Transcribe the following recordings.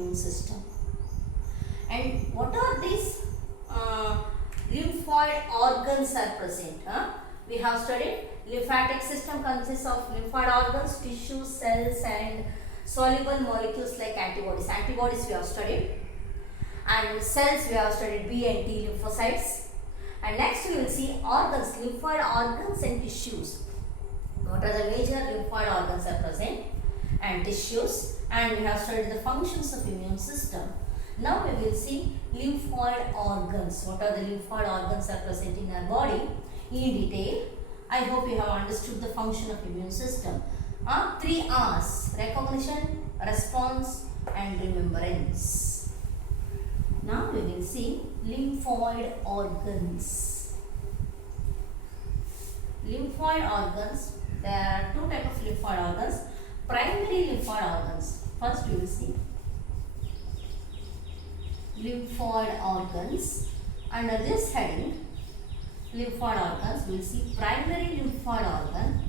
immune system. And what are these lymphoid organs are present? We have studied lymphatic system consists of lymphoid organs, tissues, cells and soluble molecules like antibodies. Antibodies we have studied, and cells we have studied B and T lymphocytes. And next we will see organs, lymphoid organs and tissues. What are the major lymphoid organs are present and tissues, and we have studied the functions of immune system. Now we will see lymphoid organs. What are the lymphoid organs are present in our body in detail. I hope you have understood the function of immune system. 3 R's: recognition, response and remembrance. Now we will see lymphoid organs. Lymphoid organs, there are 2 types of lymphoid organs. Primary lymphoid organs. First we will see lymphoid organs. Under this heading, lymphoid organs, we will see primary lymphoid organ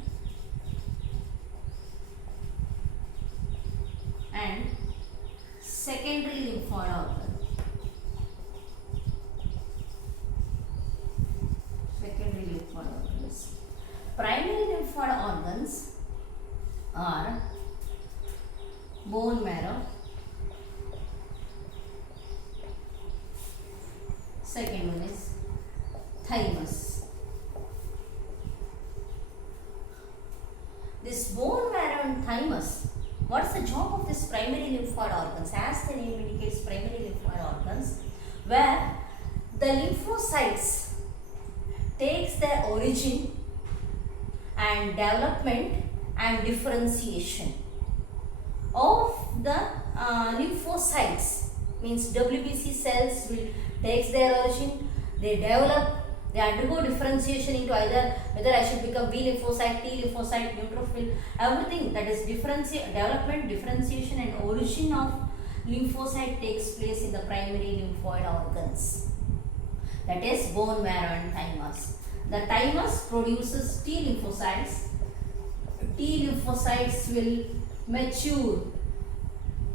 and secondary lymphoid organ. Secondary lymphoid organs. Primary lymphoid organs are bone marrow, second one is thymus. This bone marrow and thymus, what is the job of this primary lymphoid organs? As the name indicates, primary lymphoid organs, where the lymphocytes takes their origin and development and differentiation of the lymphocytes. Means WBC cells will takes their origin, they develop, they undergo differentiation into either whether I should become B lymphocyte, T lymphocyte, neutrophil, everything that is development, differentiation and origin of lymphocyte takes place in the primary lymphoid organs. That is bone marrow and thymus. The thymus produces T lymphocytes. T lymphocytes will mature.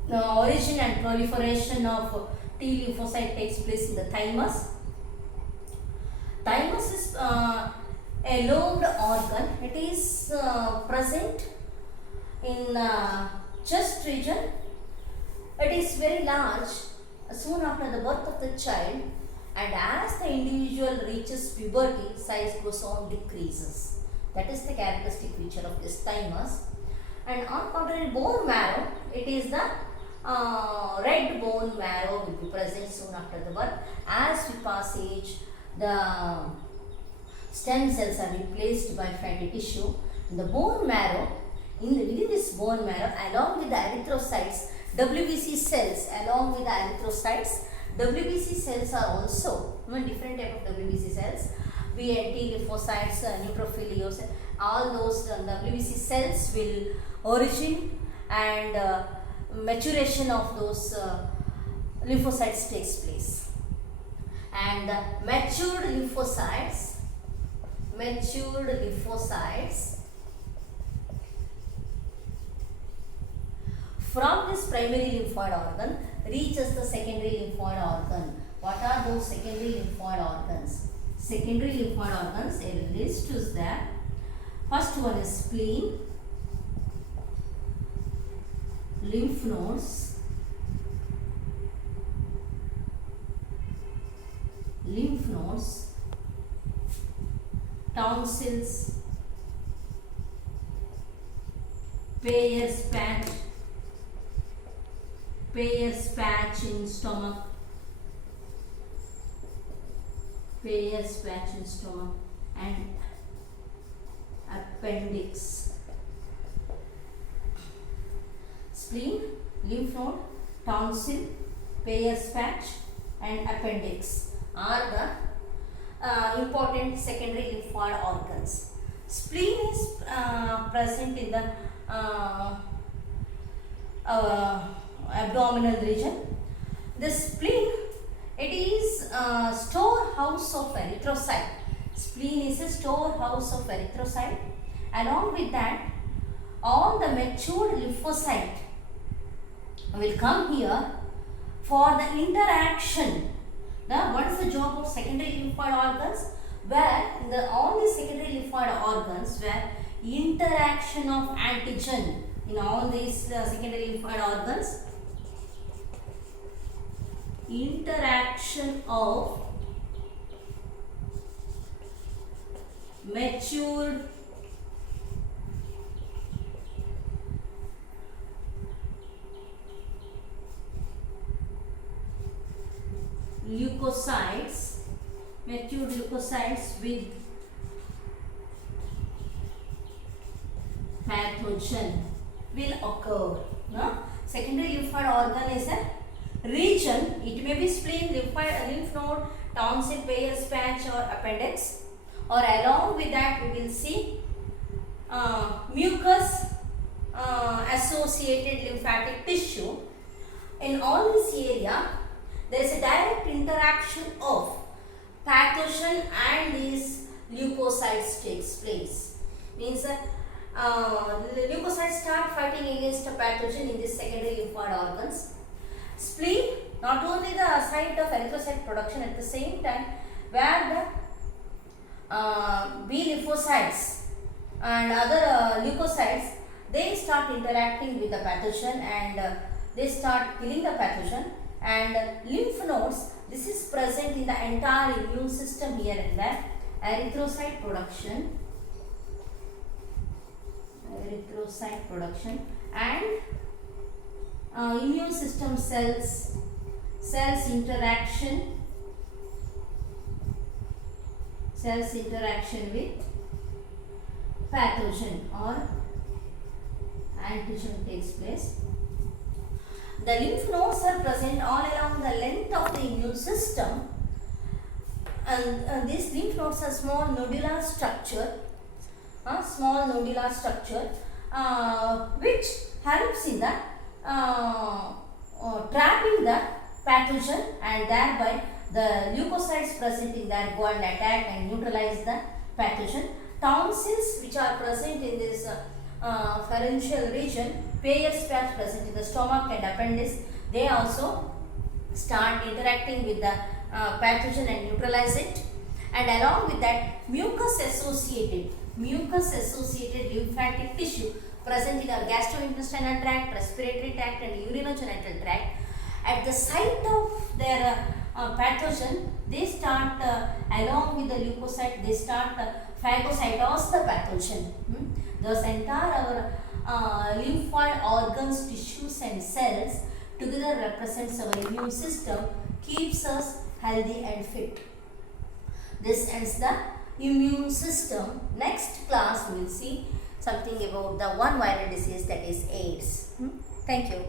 The origin and proliferation of T lymphocyte takes place in the thymus. Thymus is a lobed organ. It is present in chest region. It is very large soon after the birth of the child, and as the individual reaches puberty, size goes on decreases. That is the characteristic feature of this thymus. And on contrary, bone marrow, it is the red bone marrow will be present soon after the birth. As we pass age, the stem cells are replaced by fatty tissue. In the bone marrow, within this bone marrow, along with the erythrocytes, WBC cells, along with the erythrocytes, WBC cells are also different type of WBC cells. B and T lymphocytes, neutrophil, all those WBC cells will origin and maturation of those lymphocytes takes place. And matured lymphocytes from this primary lymphoid organ reaches the secondary lymphoid organ. What are those secondary lymphoid organs? Secondary lymphoid organs, a list is there. First one is spleen, lymph nodes, tonsils, Peyer's patch in stomach, and appendix. Spleen, lymph node, tonsil, Peyer's patch and appendix are the important secondary lymphoid organs. Spleen is present in the abdominal region. The spleen, it is a storehouse of erythrocyte. Spleen is a storehouse of erythrocyte. Along with that, all the matured lymphocyte will come here for the interaction. Now, what is the job of secondary lymphoid organs? Where in all the secondary lymphoid organs, where interaction of antigen in all these secondary lymphoid organs, interaction of matured leukocytes, matured leukocytes with pathogen will occur. No? Secondary lymphoid organ is a region. It may be spleen, lymph node, tonsil, Peyer's patch or appendix, or along with that we will see mucus associated lymphatic tissue. In all this area, there is a direct interaction of pathogen and these leukocytes takes place. Means the leukocytes start fighting against a pathogen in these secondary lymphoid organs. Spleen, not only the site of erythrocyte production, at the same time where the B lymphocytes and other leukocytes, they start interacting with the pathogen and they start killing the pathogen. And lymph nodes, this is present in the entire immune system here and there. Erythrocyte production and immune system cells interaction with pathogen or antigen takes place. The lymph nodes are present all along the length of the immune system, and these lymph nodes are small nodular structure, which helps in the trapping the pathogen, and thereby the leukocytes present in that go and attack and neutralize the pathogen. Tonsils, which are present in this pharyngeal region, Peyer's patch present in the stomach and appendix, they also start interacting with the pathogen and neutralize it. And along with that, mucus associated lymphatic tissue present in our gastrointestinal tract, respiratory tract and urinogenital tract. At the site of their pathogen, they start along with the leukocyte, they start phagocytose the pathogen. Thus entire our lymphoid organs, tissues and cells together represents our immune system, keeps us healthy and fit. This ends the immune system. Next class we will see something about the one viral disease, that is AIDS. Thank you.